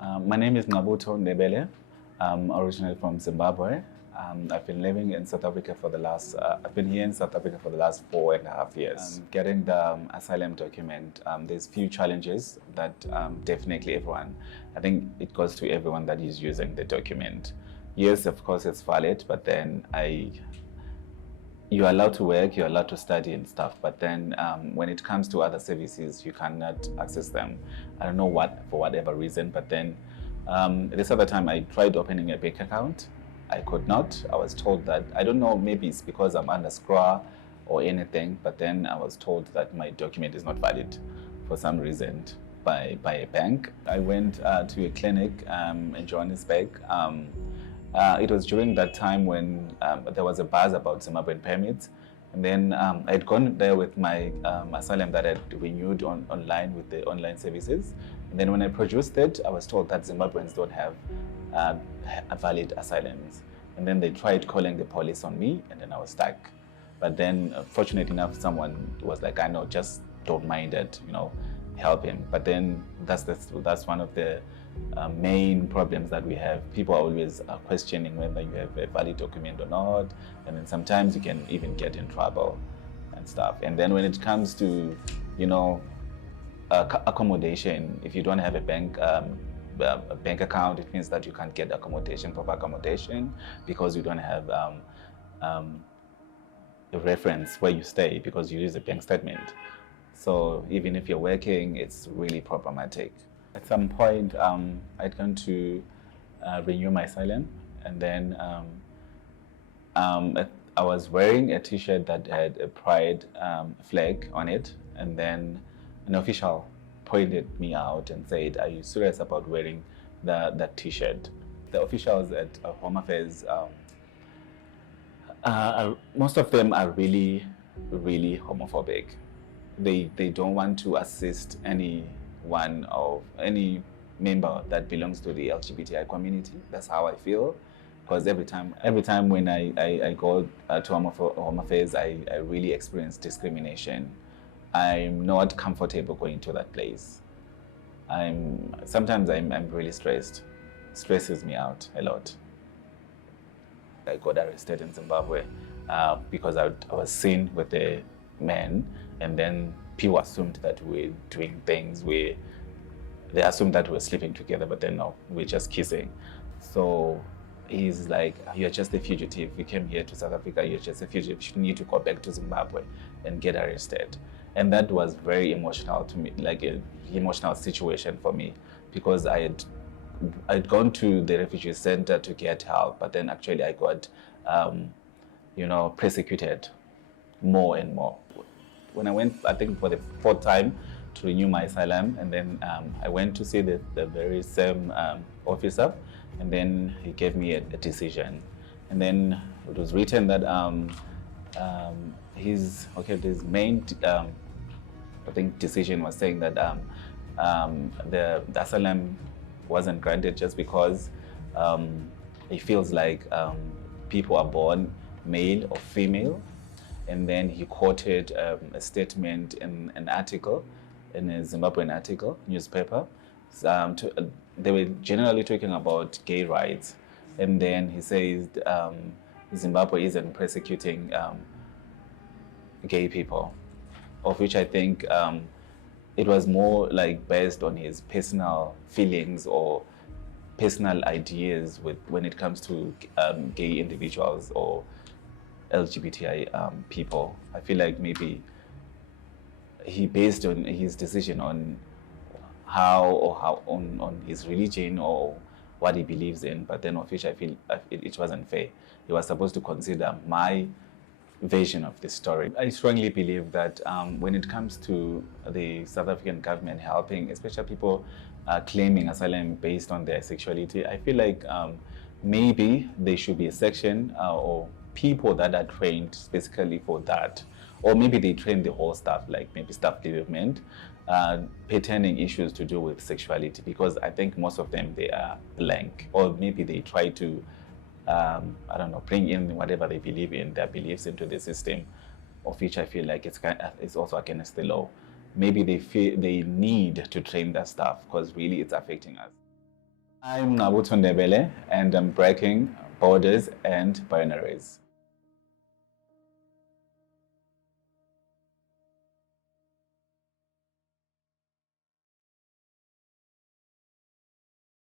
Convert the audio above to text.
My name is Nqabutho Ndebele. I'm originally from Zimbabwe. I've been living in South Africa for the last, I've been here in South Africa for the last 4.5 years. Getting the asylum document, there's few challenges that definitely everyone, I think it goes to everyone that is using the document. Yes, of course it's valid, but then you're allowed to work, you're allowed to study and stuff, but then when it comes to other services, you cannot access them. I don't know what, for whatever reason, but then this other time I tried opening a bank account. I could not. I was told that, I don't know, maybe it's because I'm under SCRA or anything, but then I was told that my document is not valid for some reason by a bank. I went to a clinic in Johannesburg. It was during that time when there was a buzz about Zimbabwean permits. And then I'd gone there with my asylum that I'd renewed online with the online services. And then when I produced it, I was told that Zimbabweans don't have valid asylums. And then they tried calling the police on me, and then I was stuck. But then, fortunately enough, someone was like, I know, just don't mind it, you know, help him. But then that's one of the main problems that we have. People are always questioning whether you have a valid document or not, and then sometimes you can even get in trouble and stuff. And then when it comes to, you know, accommodation, if you don't have a bank account, it means that you can't get accommodation, proper accommodation, because you don't have a reference where you stay, because you use a bank statement. So even if you're working, it's really problematic. At some point, I'd gone to renew my asylum, and then I was wearing a T-shirt that had a pride flag on it, and then an official pointed me out and said, "Are you serious about wearing that T-shirt?" The officials at Home Affairs, most of them are really, really homophobic. They don't want to assist any member that belongs to the LGBTI community. That's how I feel, because every time when I go to Home Affairs, I really experience discrimination. I'm not comfortable going to that place. Sometimes I'm really stressed. Stresses me out a lot. I got arrested in Zimbabwe because I was seen with a man, and then people assumed that we're doing things where they assumed that we're sleeping together, but then no, we're just kissing. So he's like, "You're just a fugitive. You came here to South Africa, you're just a fugitive. You need to go back to Zimbabwe and get arrested." And that was very emotional to me, like an emotional situation for me, because I'd gone to the refugee center to get help, but then actually I got, you know, persecuted more and more. When I went, I think for the 4th time to renew my asylum, and then I went to see the very same officer, and then he gave me a decision. And then it was written that his main, I think, decision was saying that the asylum wasn't granted just because he feels like people are born male or female. And then he quoted a statement in an article, in a Zimbabwean newspaper. They were generally talking about gay rights. And then he says Zimbabwe isn't persecuting gay people, of which I think it was more like based on his personal feelings or personal ideas when it comes to gay individuals or LGBTI people. I feel like maybe he based on his decision on on his religion or what he believes in, but then of which I feel it wasn't fair. He was supposed to consider my version of the story. I strongly believe that when it comes to the South African government helping, especially people claiming asylum based on their sexuality, I feel like maybe there should be a section or people that are trained specifically for that, or maybe they train the whole staff, like maybe staff development, pertaining issues to do with sexuality, because I think most of them, they are blank, or maybe they try to I don't know, bring in whatever they believe in, their beliefs into the system, of which I feel like it's also against the law. Maybe they feel they need to train their staff, because really it's affecting us. I'm Nqabutho Ndebele, and I'm breaking borders and binaries.